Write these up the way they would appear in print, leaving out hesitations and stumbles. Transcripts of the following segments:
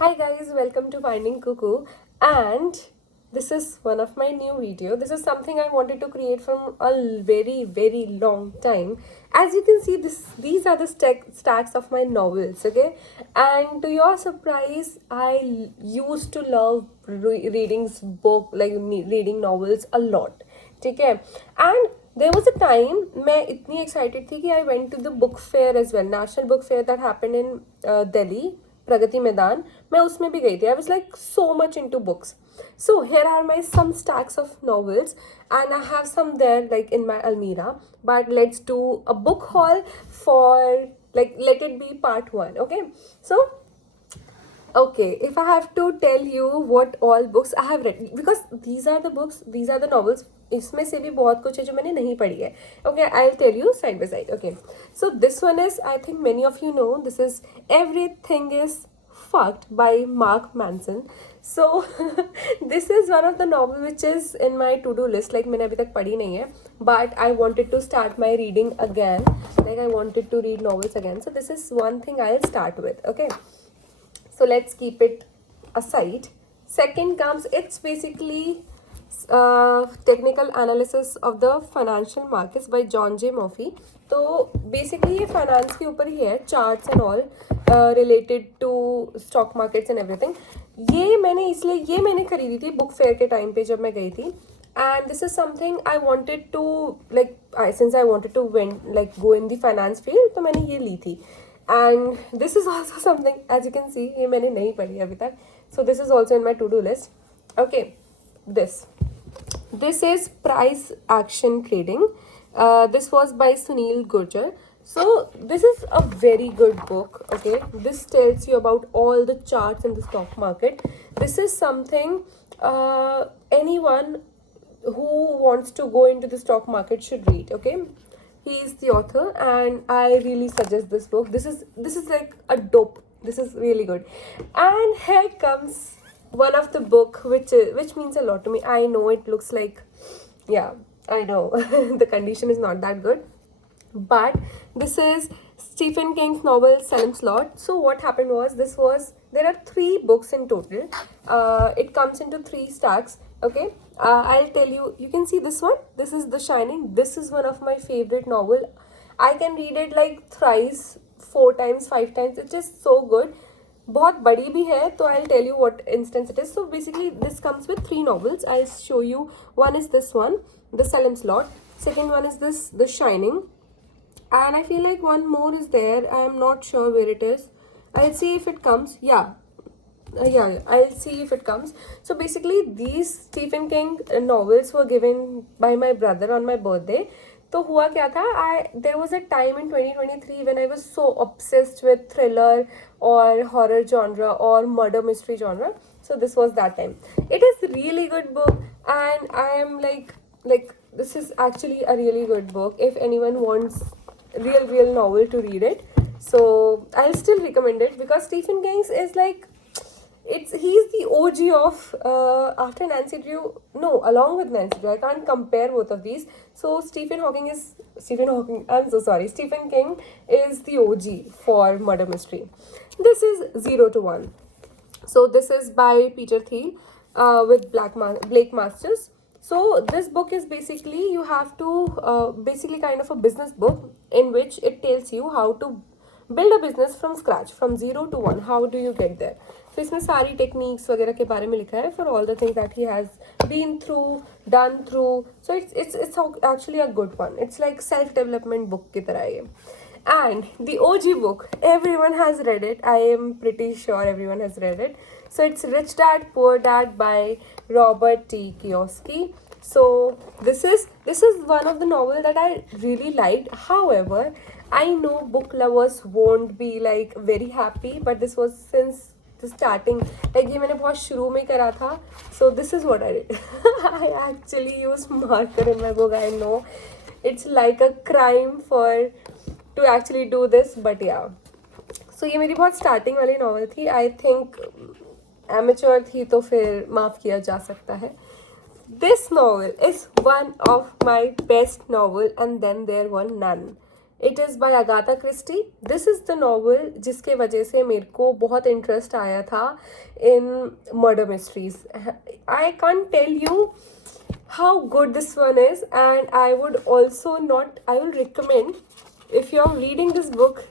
Hi guys, welcome to Finding Cuckoo, and this is one of my new video. This is something I wanted to create from a very long time. As you can see, these are the stacks of my novels, okay? And to your surprise, I used to love reading novels a lot. ठीक है? And there was a time मैं इतनी excited थी कि I went to the book fair as well, national book fair that happened in Delhi, Pragati Maidan. मैं उसमें भी गई थी. I was like so much into books. So here are my some stacks of novels, and I have some there like in my almirah. But let's do a book haul for like let it be part 1. Okay, so okay, if I have to tell you what all books I have read, because these are the books, these are the novels, इसमें से भी बहुत कुछ है जो मैंने नहीं पढ़ी है. Okay, I'll tell you side by side. Okay, so this one is, I think many of you know, this is Everything is Fucked by Mark Manson. So this is one of the novel which is in my to-do list. Like मैंने अभी तक पढ़ी नहीं है, but I wanted to start my reading again. Like I wanted to read novels again. So this is one thing I'll start with. Okay. So let's keep it aside. Second comes, it's basically technical analysis of the financial markets by John J. Murphy. तो basically ये finance के ऊपर ही है, charts and all related to stock markets and everything. ये मैंने खरीदी थी book fair के time पे जब मैं गई थी. And this is something I wanted to since I wanted to go in the finance field, तो मैंने ये ली थी. And this is also something, as you can see, ये मैंने नहीं पढ़ी अभी तक. So this is also in my to-do list. Okay, this is Price Action Trading. This was by Sunil Gurjar. So this is a very good book. Okay, this tells you about all the charts in the stock market. This is something anyone who wants to go into the stock market should read. Okay, he is the author and I really suggest this book. This is like a dope. This is really good. And here comes one of the book which means a lot to me. I know it looks like, yeah, I know the condition is not that good, but this is Stephen King's novel Salem's Lot. So what happened was, there are 3 books in total. It comes into 3 stacks. Okay, I'll tell you. You can see this one. This is The Shining. This is one of my favorite novel. I can read it like thrice, 4 times, 5 times. It's just so good. बहुत बड़ी भी है, तो I'll tell you what instance it is. So basically this comes with 3 novels. I'll show you. One is this one, The Salem's Lot. Second one is this, The Shining. And I feel like one more is there. I am not sure where it is. I'll see if it comes. Yeah, I'll see if it comes. So basically these Stephen King novels were given by my brother on my birthday. तो हुआ क्या था, there was a time in 2023 when I was so obsessed with thriller or horror genre or murder mystery genre. So this was that time. It is really good book, and I am like this is actually a really good book if anyone wants real novel to read it. So I'll still recommend it because Stephen King is like, he's the OG of after Nancy Drew. No, along with Nancy Drew. I can't compare both of these. So Stephen I'm so sorry. Stephen King is the OG for murder mystery. This is 0 to 1. So this is by Peter Thiel with Blake Masters. So this book is basically, you have to basically kind of a business book in which it tells you how to build a business from scratch, from 0 to 1. How do you get there? So इसमें सारी techniques वगैरह के बारे में लिखा है for all the things that he has been through, done through. So it's actually a good one. It's like self-development book की तरह है. And the OG book, everyone has read it. I am pretty sure everyone has read it. So it's Rich Dad Poor Dad by Robert T. Kiyosaki. So this is one of the novels that I really liked. However, I know book lovers won't be like very happy, but this was since the starting. Like ये मैंने बहुत शुरू में करा था. So this is what I did. I actually used marker in my book. I know it's like a crime to actually do this, but yeah. So ये मेरी बहुत starting वाली novel थी. I think amateur थी तो फिर माफ़ किया जा सकता है. This novel is one of my best novel, and then there were none. It is by Agatha Christie. This is the novel जिसके वजह से मेरे को बहुत इंटरेस्ट आया था in murder mysteries. I can't tell you how good this one is, and I would also not, I will recommend if you're reading this book,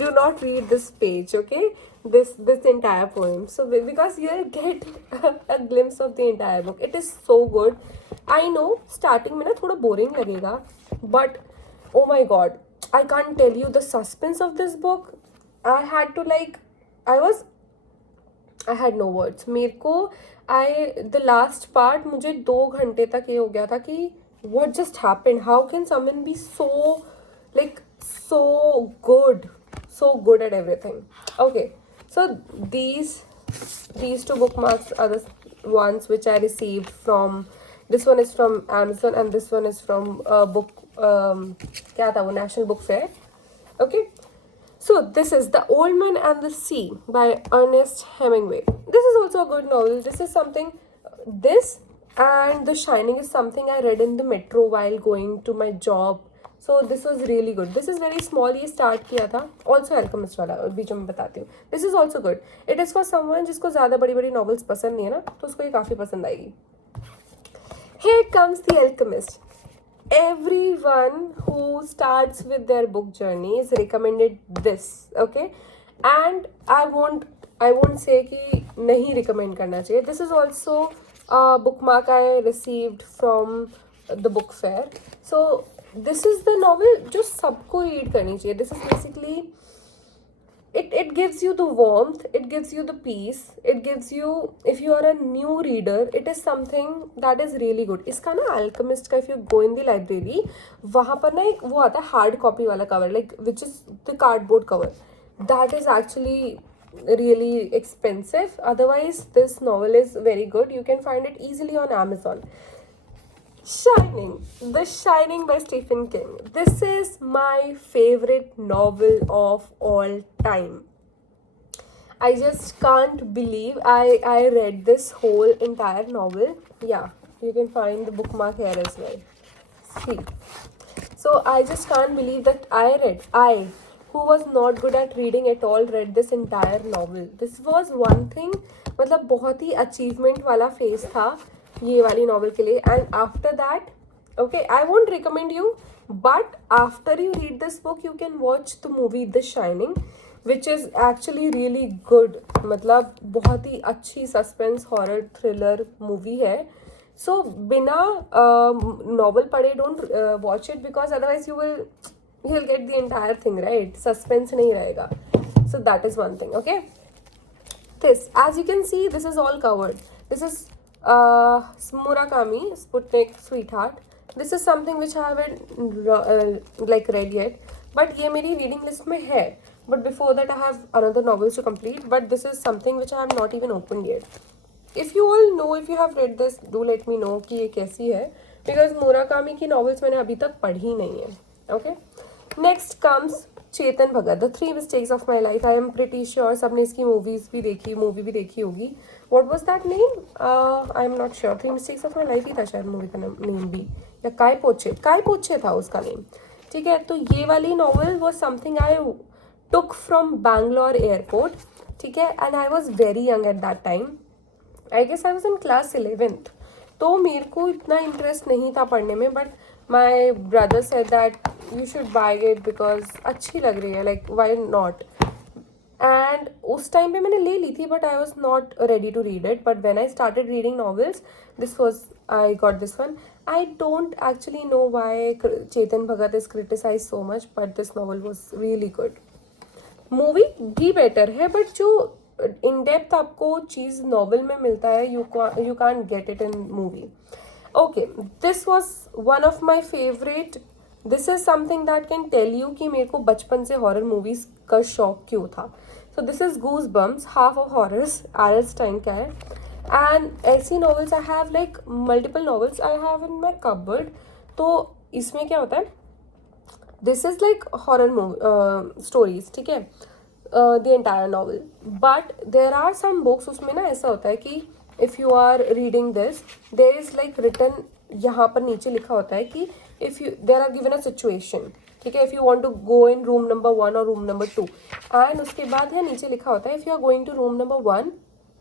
do not read this page, okay, this entire poem. So because you'll get a glimpse of the entire book. It is so good. I know starting में ना थोड़ा boring लगेगा, but oh my god, I can't tell you the suspense of this book. I had to like, I had no words. मेरे को the last part मुझे 2 घंटे तक ये हो गया था कि what just happened? How can someone be so like so good at everything? Okay, so these two bookmarks are the ones which I received from. This one is from Amazon and this one is from book क्या था वो National Book Fair. Okay. So this is The Old Man and the Sea by Ernest Hemingway. This is also a good novel. This is something, this and The Shining is something I read in the metro while going to my job. So this was really good. This is very small. ये start किया था. Also Alchemist वाला बीच में बताती हूँ. This is also good. It is for someone जिसको ज़्यादा बड़ी बड़ी novels पसंद नहीं है ना, तो उसको ये काफ़ी पसंद आएगी. Here comes The Alchemist. Everyone who starts with their book journey is recommended this, okay, and I won't say कि नहीं recommend करना चाहिए. This is also a bookmark I received from the book fair. So this is the novel जो सबको read करनी चाहिए. This is basically it gives you the warmth, it gives you the peace, it gives you, if you are a new reader, it is something that is really good. इसका ना Alchemist का if you go in the library, वहाँ पर ना एक वो आता है hard copy वाला cover, like which is the cardboard cover. That is actually really expensive. Otherwise this novel is very good. You can find it easily on Amazon. Shining. The Shining by Stephen King. This is my favorite novel of all time. I just can't believe I read this whole entire novel. Yeah, you can find the bookmark here as well. See. So I just can't believe that I, who was not good at reading at all, read this entire novel. This was one thing, मतलब बहुत ही achievement वाला phase था ये वाली novel के लिए. And after that, okay, I won't recommend you, but after you read this book you can watch the movie the shining which is actually really good. मतलब बहुत ही अच्छी सस्पेंस हॉरर थ्रिलर मूवी है. सो बिना novel पढ़े don't watch it, because otherwise you will get the entire thing, right. Suspense नहीं रहेगा. So that is one thing. Okay, this, as you can see, this is all covered. This is Murakami, Sputnik Sweetheart. This is something which I haven't like read yet, but ये मेरी reading list में है. But before that I have another novels to complete, but this is something which I have not even opened yet. If you all know, if you have read this, do let me know कि ये कैसी है, because Murakami की novels मैंने अभी तक पढ़ी नहीं है. Okay, next comes Chetan Bhagat, the 3 mistakes of my life. I am pretty sure सबने इसकी मूवी भी देखी होगी. What was that name? I am not sure. 3 mistakes of my life ही था शायद मूवी का नेम भी, या काय पोछे था उसका नेम. ठीक है, तो ये वाली novel was something I took from Bangalore airport. ठीक है, and I was very young at that time. I guess I was in class 11th. तो मेरे को इतना इंटरेस्ट नहीं था पढ़ने में, but my brother said that you should buy it because अच्छी लग रही है, like why not. And उस टाइम पे मैंने ले ली थी, but I was not ready to read it. But when I started reading novels, I got this one. I don't actually know why Chetan Bhagat is criticized so much, but this novel was really good. Movie भी better है, but जो in depth आपको चीज़ novel में मिलता है, you can't get it in movie. Okay, this was one of my favorite. This is something that can tell you कि मेरे को बचपन से हॉरर मूवीज़ का शौक क्यों था. So this is Goosebumps, hall of horrors, R L. Stine का है. एंड ऐसी novels I have like multiple novels I have in my cupboard. तो इसमें क्या होता है, this is like horror stories. ठीक है, the entire novel, but there are some books, उसमें ना ऐसा होता है कि if you are reading this, there is like written, यहाँ पर नीचे लिखा होता है कि if you there are given a situation. ठीक है, if you want to go in room number 1 और रूम नंबर 2, एंड उसके बाद है नीचे लिखा होता है if you are going to room number 1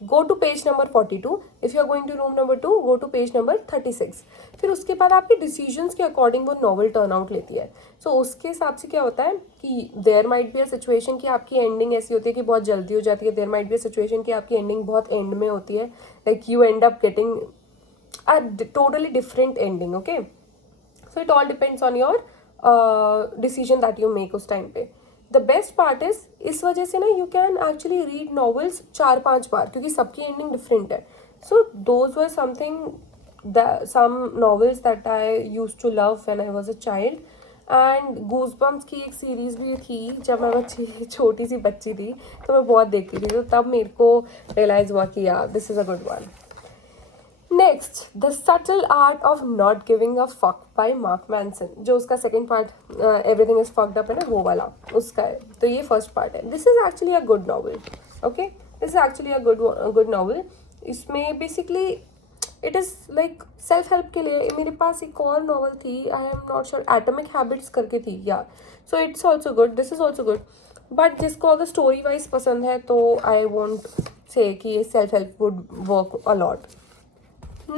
go to page number 42, if you are going to room number 2 go to page number 36. फिर उसके बाद आपके डिसीजंस के अकॉर्डिंग वो नॉवल टर्न आउट लेती है. सो उसके हिसाब से क्या होता है कि there might be a situation कि आपकी एंडिंग ऐसी होती है कि बहुत जल्दी हो जाती है, there might be a situation कि आपकी एंडिंग बहुत एंड में होती है, like you end up getting a totally different ending. Okay, so it all depends on your decision that you make उस टाइम पे. द बेस्ट पार्ट इज इस वजह से ना you can actually read novels 4-5 बार क्योंकि सबकी एंडिंग डिफरेंट है. So those were something some novels that I used to love when I was a child. And goosebumps की एक सीरीज भी थी जब मैं बच्ची छोटी सी बच्ची थी, तो मैं बहुत देखती थी, तो तब मेरे को रियलाइज हुआ कि यार this is a good one. Next, the subtle art of not giving a fuck by Mark Manson. जो उसका second part everything is fucked up है ना, वो वाला उसका है. तो ये फर्स्ट पार्ट है. This is actually a good novel. Okay, this is actually a good novel. इसमें basically it is like self help के लिए. मेरे पास एक और नॉवल थी, I am not sure, atomic habits करके थी यार. So it's also good, this is also good. But जिसको अगर स्टोरी वाइज पसंद है तो आई वोंट से कि ये self help would work a lot.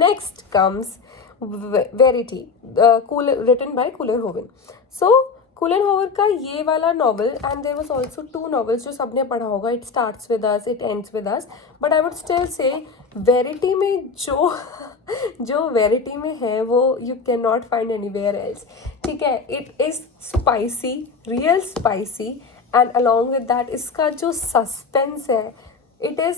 Next comes Verity, written by Cooler Hoven. So Cooler Hoven का ये वाला novel, and there was also 2 novels जो सबने पढ़ा होगा. It starts with us, it ends with us. But I would still say Verity में जो जो Verity में है वो you cannot find anywhere else. ठीक है, it is spicy, real spicy, and along with that इसका जो suspense है, it is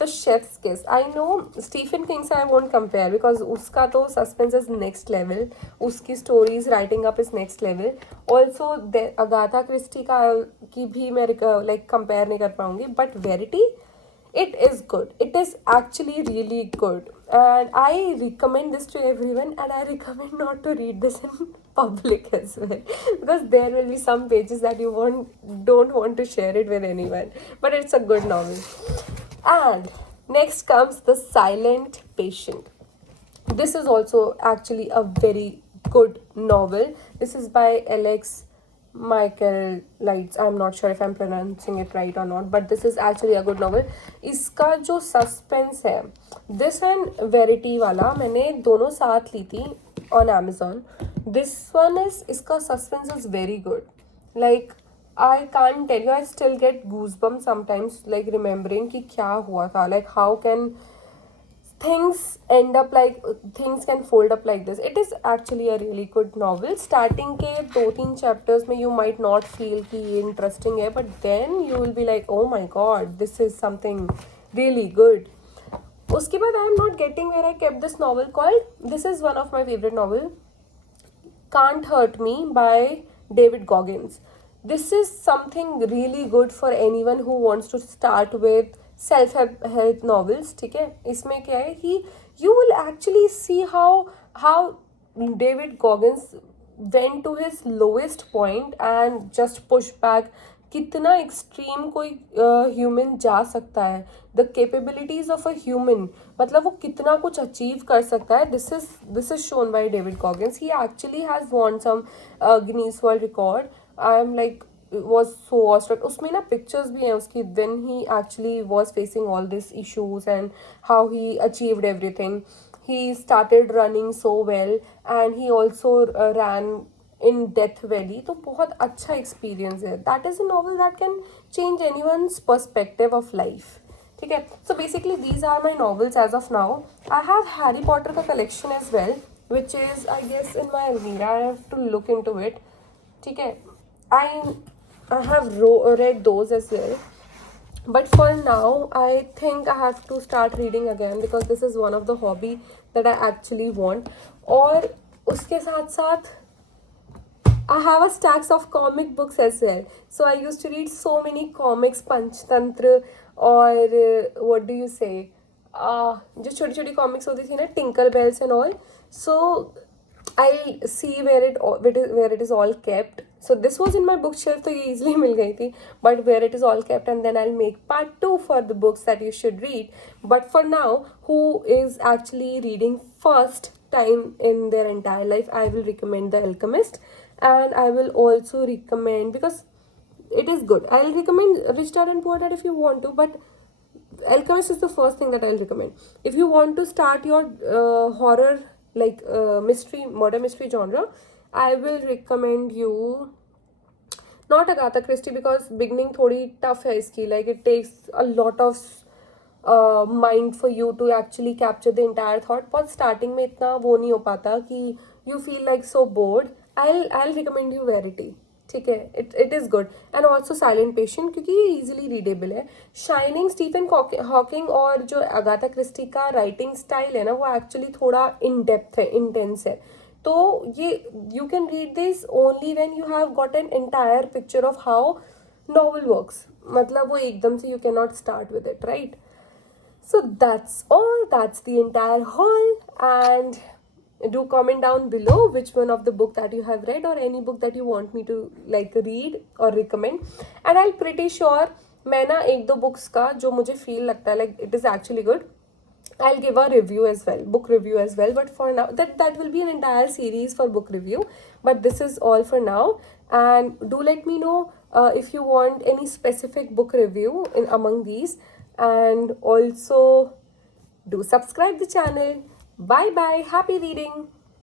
the chef's kiss. I know Stephen King's I won't compare because उसका तो suspense is next level, उसकी stories writing up is next level. Also Agatha Christie का की भी मैं like compare नहीं कर पाऊंगी, but Verity, it is good. It is actually really good, and I recommend this to everyone, and I recommend not to read this in public as well because there will be some pages that you don't want to share it with anyone, but it's a good novel. And next comes The Silent Patient. This is also actually a very good novel. This is by Alex Michael Lights. I'm not sure if I'm pronouncing it right or not, but this is actually a good novel. इसका जो suspense है, this and Verity वाला मैंने दोनों साथ ली थी on Amazon. This one is, इसका suspense is very good. Like I can't tell you, I still get goosebumps sometimes, like remembering कि क्या हुआ था, like how can things end up like, things can fold up like this. It is actually a really good novel. Starting के 2-3 chapters में you might not feel कि ये interesting है, but then you will be like, oh my god, this is something really good. उसके बाद I am not getting where I kept this novel called, this is one of my favorite novel, Can't Hurt Me by David Goggins. This is something really good for anyone who wants to start with self help novels. ठीक है, इसमें क्या है कि you will actually see how David Goggins went to his lowest point and just push back. कितना extreme कोई human जा सकता है, the capabilities of a human, मतलब वो कितना कुछ अचीव कर सकता है. This is shown by David Goggins. He actually has won some Guinness world record. I am like was so awestruck. उसमें ना pictures भी हैं उसकी when he actually was facing all these issues and how he achieved everything. He started running so well and he also ran in Death Valley. तो बहुत अच्छा experience है. That is a novel that can change anyone's perspective of life. ठीक है, so basically these are my novels as of now. I have Harry Potter का collection as well, which is I guess in my Almira. I have to look into it. ठीक है, I have read those as well, but for now I think I have to start reading again because this is one of the hobby that I actually want. और उसके साथ साथ I have a stacks of comic books as well. So I used to read so many comics, Panchatantra और what do you say, जो छोटी छोटी comics होती थी ना, Tinker Bells and all. So I'll see where it is all kept. So this was in my bookshelf, तो ये easily मिल गई थी. But where it is all kept, and then I'll make part 2 for the books that you should read. But for now, who is actually reading first time in their entire life, I will recommend The Alchemist. and I will also recommend, because it is good, I'll recommend Rich Dad and Poor Dad if you want to, but Alchemist is the first thing that I'll recommend. If you want to start your horror, like mystery, murder mystery genre, I will recommend you not Agatha Christie, because beginning थोड़ी tough है इसकी, like it takes a lot of mind for you to actually capture the entire thought. बहुत starting में इतना वो नहीं हो पाता कि you feel like so bored. I'll recommend you Verity. ठीक है, it is good. And also Silent Patient, क्योंकि ये easily readable है. Shining, Stephen Hawking और जो अगाथा क्रिस्टी का राइटिंग स्टाइल है ना, वो एक्चुअली थोड़ा इन डेप्थ है, इंटेंस है. तो ये you can read this only when you have got an entire picture of how novel works. मतलब वो एकदम से you can not start with it, right? So that's all, that's the entire haul. And do comment down below which one of the book that you have read, or any book that you want me to like read or recommend. And I'll pretty sure मैं ना एक दो books का जो मुझे feel लगता है like it is actually good, I'll give a review as well, book review as well. But for now, that will be an entire series for book review. But this is all for now. And do let me know if you want any specific book review in among these. And also do subscribe the channel. Bye bye. Happy reading.